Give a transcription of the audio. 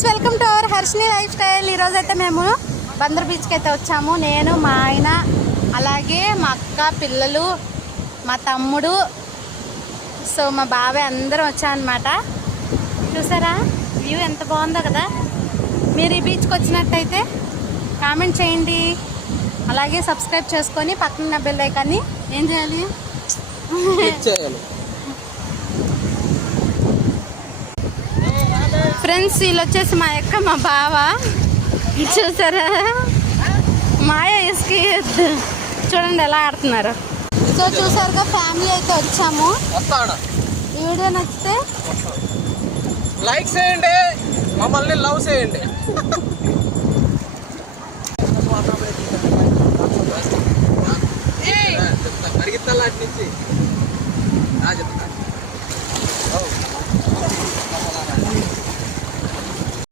Friends, welcome to our Harshini life style. ఈరోజు అయితే మేము బందర్ బీచ్కి అయితే వచ్చాము. నేను, మా ఆయన, అలాగే మా అక్క, పిల్లలు, మా తమ్ముడు, సో మా బాబాయ్ అందరం వచ్చామన్నమాట. చూసారా వ్యూ ఎంత బాగుందో కదా. మీరు ఈ బీచ్కి వచ్చినట్టయితే కామెంట్ చేయండి, అలాగే సబ్స్క్రైబ్ చేసుకొని పక్కన బెల్ ఐకాన్ని ఏం చేయాలి, ఫ్రెండ్స్. వీళ్ళు వచ్చేసి మా అక్క, మా బావ. చూసారా మాయ ఇసుక చూడండి ఎలా ఆడుతున్నారు. సో చూసారుగా ఫ్యామిలీ అయితే వచ్చాము. ఈ వీడియో నచ్చితే లైక్ చేయండి, మమ్మల్ని లవ్ చేయండి.